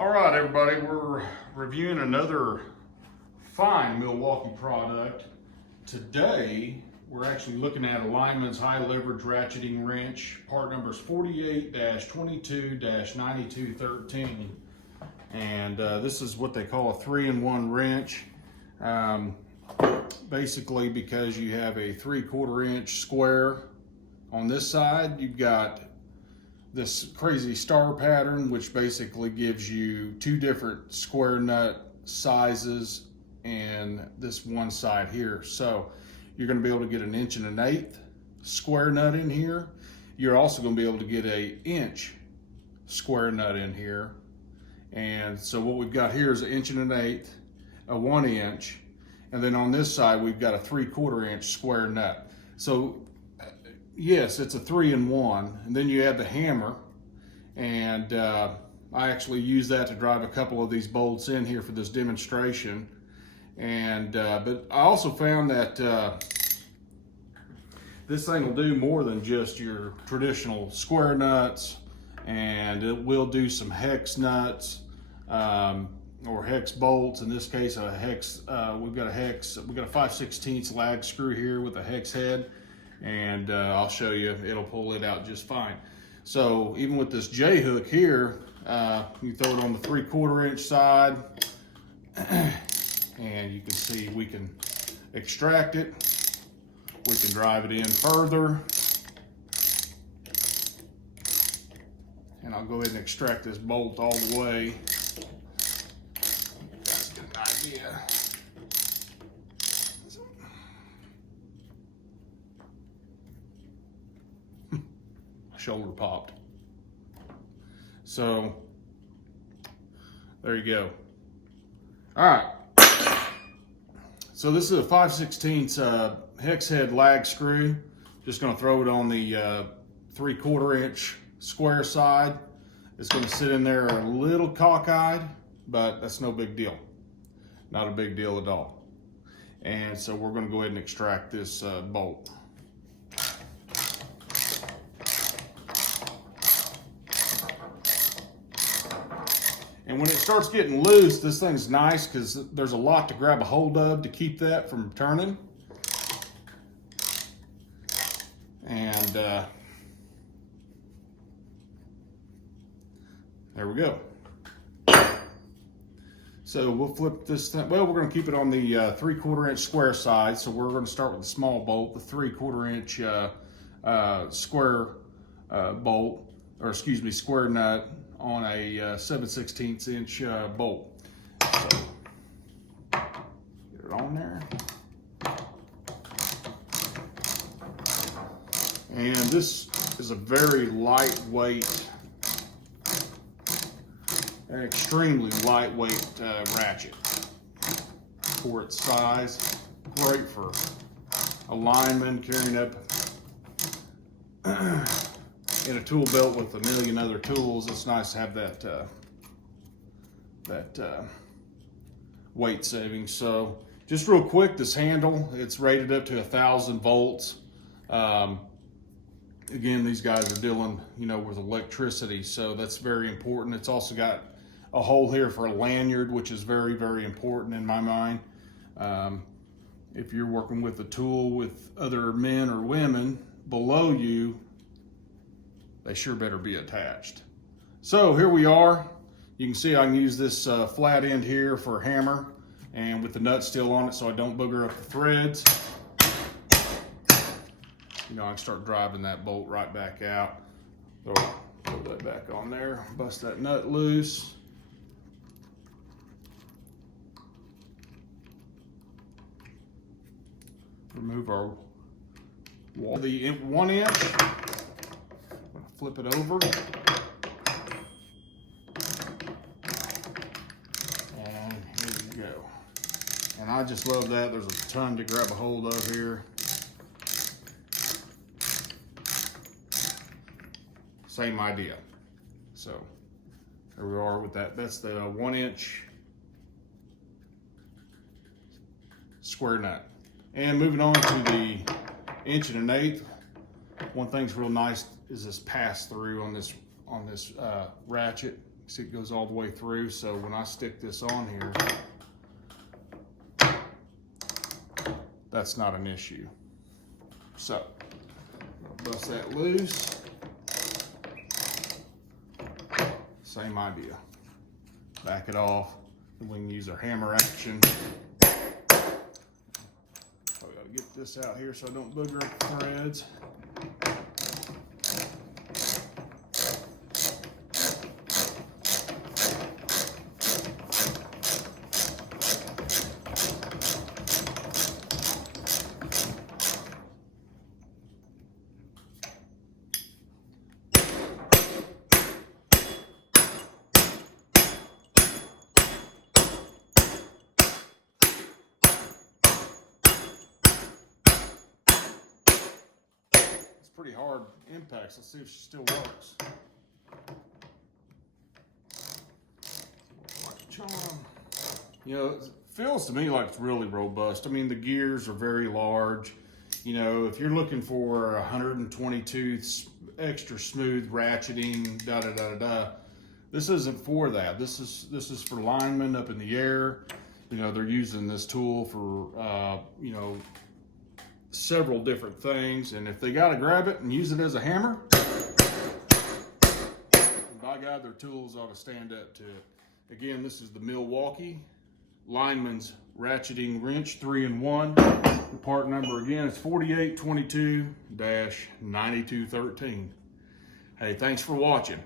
All right, everybody, we're reviewing another fine Milwaukee product. Today, we're actually looking at a Lineman's high leverage ratcheting wrench. Part number is 48-22-9213. And this is what they call a 3-in-1 wrench. Basically, because you have a 3/4 inch square on this side, you've got this crazy star pattern, which basically gives you two different square nut sizes and this one side here. So you're going to be able to get an 1 1/8 square nut in here. You're also going to be able to get a inch square nut in here. And so what we've got here is an 1 1/8, a 1 inch, and then on this side we've got a 3/4 inch square nut. So yes, it's a 3-in-1, and then you add the hammer, and I actually use that to drive a couple of these bolts in here for this demonstration. And but I also found that this thing will do more than just your traditional square nuts, and it will do some hex nuts or hex bolts. In this case, a hex. We've got a 5/16 lag screw here with a hex head. And I'll show you, it'll pull it out just fine. So even with this J hook here, you throw it on the 3/4 inch side, and you can see we can extract it. We can drive it in further. And I'll go ahead and extract this bolt all the way. That's a good idea. Shoulder popped. So there you go. All right. So this is a 5/16 hex head lag screw. Just going to throw it on the 3/4 inch square side. It's going to sit in there a little cockeyed, but that's no big deal. Not a big deal at all. And so we're going to go ahead and extract this bolt. And when it starts getting loose, this thing's nice because there's a lot to grab a hold of to keep that from turning. And there we go. So we'll flip this thing. Well, we're going to keep it on the 3/4 inch square side. So we're going to start with the small bolt, the 3/4 inch square bolt, or excuse me, square nut on a 7/16 inch bolt. So get it on there. And this is a very lightweight, an extremely lightweight ratchet for its size. Great for a lineman carrying up in a tool belt with a million other tools. It's nice to have that weight saving. So just real quick, this handle, it's rated up to 1,000 volts. Again, these guys are dealing, with electricity, so that's very important. It's also got a hole here for a lanyard, which is very, very important in my mind. If you're working with a tool with other men or women below you, they sure better be attached. So here we are. You can see I can use this flat end here for a hammer, and with the nut still on it so I don't booger up the threads. I can start driving that bolt right back out. Throw that back on there, bust that nut loose. Remove our wall. The 1 inch. Flip it over. And here we go. And I just love that. There's a ton to grab a hold of here. Same idea. So there we are with that. That's the 1 inch square nut. And moving on to the 1 1/8. One thing's real nice is this pass through on this ratchet. See, it goes all the way through, so when I stick this on here, that's not an issue. So, bust that loose. Same idea. Back it off, and we can use our hammer action. I gotta get this out here so I don't booger up threads. Pretty hard impacts. Let's see if she still works. Like a charm. You know, it feels to me like it's really robust. I mean, the gears are very large. You know, if you're looking for 122 extra smooth ratcheting, this isn't for that. This is for linemen up in the air. You know, they're using this tool for you know, several different things, and if they got to grab it and use it as a hammer, by God, their tools ought to stand up to it. Again, this is the Milwaukee Lineman's Ratcheting Wrench 3-in-1. The part number again is 4822-9213. Hey, thanks for watching.